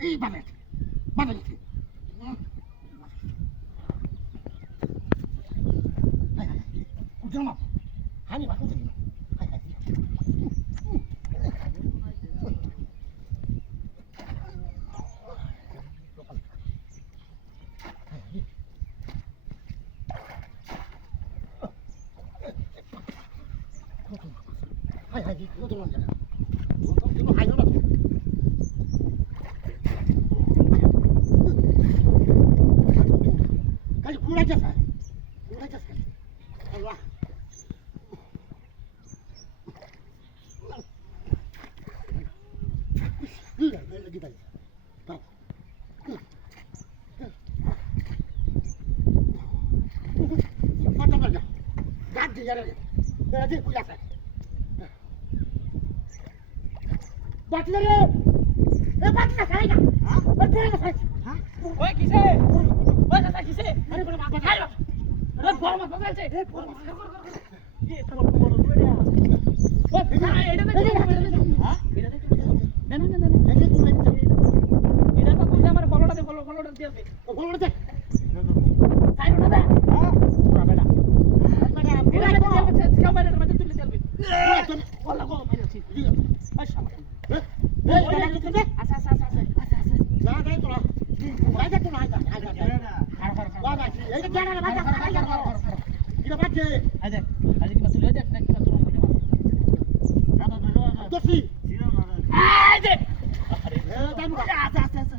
এই বানাইছে বানাইছে হাই হাই উঠো না হানি বাকু দিন হাই হাই হাই হাই উঠো না জানা উঠো হাই না কাল কুড়া যাচ্ছে আল্লাহ lagi tadi. Tahu. Macam mana? Ganti ya lagi. Jadi kuliah saya. Baca lagi. Baca saya dah. Baca saya. Hah? Oi kise? Oi saya kise? Hari berapa apa? Hari. Bola mas bola sih. Bola mas. Ye kalau bola dua dia. Oh, ini ada nih. Hah? Ini ada. না না না না এটা তুই এটা তো তুই আমার ফলোটা দে ফলোটা দিয়ে দে ফলোটা দে সাইড না দে হ্যাঁ পুরা বেটা বেটা এটা তো দিয়ে ক্যামেরার মধ্যে তুলে দিলবি ওলা গো মেরেছি মাশাআল্লাহ এই আচ্ছা আচ্ছা আচ্ছা আচ্ছা না গাই তোরা গাই দে তোরা আইতা বাবা এই জায়গা না বাজা এটা বাজে আজে আজে কি তুলে দে না কি তোরা মনে দাদা দাদা দোষী আজে আরে এই দাদু আচ্ছা আচ্ছা আচ্ছা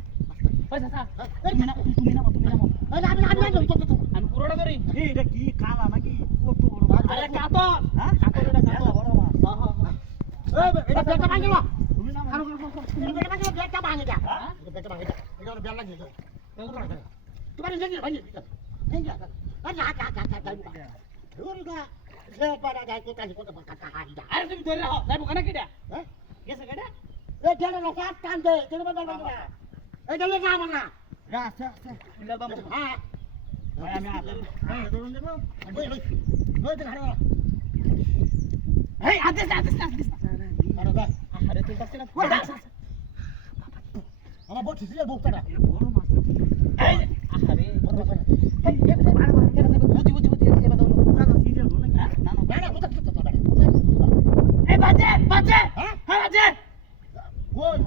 পয়সা স্যার তুমি না আমি পুরোটা ধরি এই এটা কি কালা নাকি কত বড় মাছ আরে কাতল হ্যাঁ কাতল এটা কাতল বড় মাছ হ্যাঁ এই এটা পেটটা ভাঙিল তুমি না আরো পেটটা ভাঙিল পেটটা ভাঙি যা হ্যাঁ পেটটা ভাঙি যা এটা বেল লাগি যা তোমার নিজে ভাঙি এই যা আরে ওরগা সে পাড়া যায় কোথায় কোথায় কাটা হারি যা আরে তুমি ধরে রাখো যাইবো কেন কিডা হ্যাঁ গেছে কেডা এই ঠেলে না কাট টান দে তুমি বন্ধ করো এই দলে না বাংলা না আচ্ছা আচ্ছা ইলা বাম হ্যাঁ ভাই আমি আসলে হ্যাঁ ধরুন দেব ওই ওই ওই তো ঘাড়ে এই আদেশ আরে ভাই আরে তুই কাছে না আমার বড় ছিল বউটা বড় মাছ এই আরে বড় মাছ এই বুঝি এবার দাও না সিরিয়াল বল না না না কোথা থেকে তো এই বাজে হ্যাঁ হ্যাঁ বাজে কই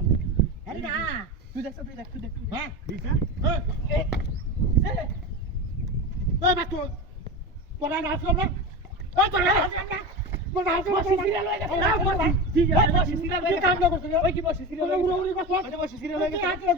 আরে না তুই দেখ হ্যাঁ দিছা এই বাটু তোরা না আসল না ওই তোরা আসল না তোরা আসল না সিরিয়াল হয়ে গেছে ঠিক আছে সিরিয়াল হয়ে গেছে ওই কি বসে সিরিয়াল হয়ে গেছে ওই বসে সিরিয়াল হয়ে গেছে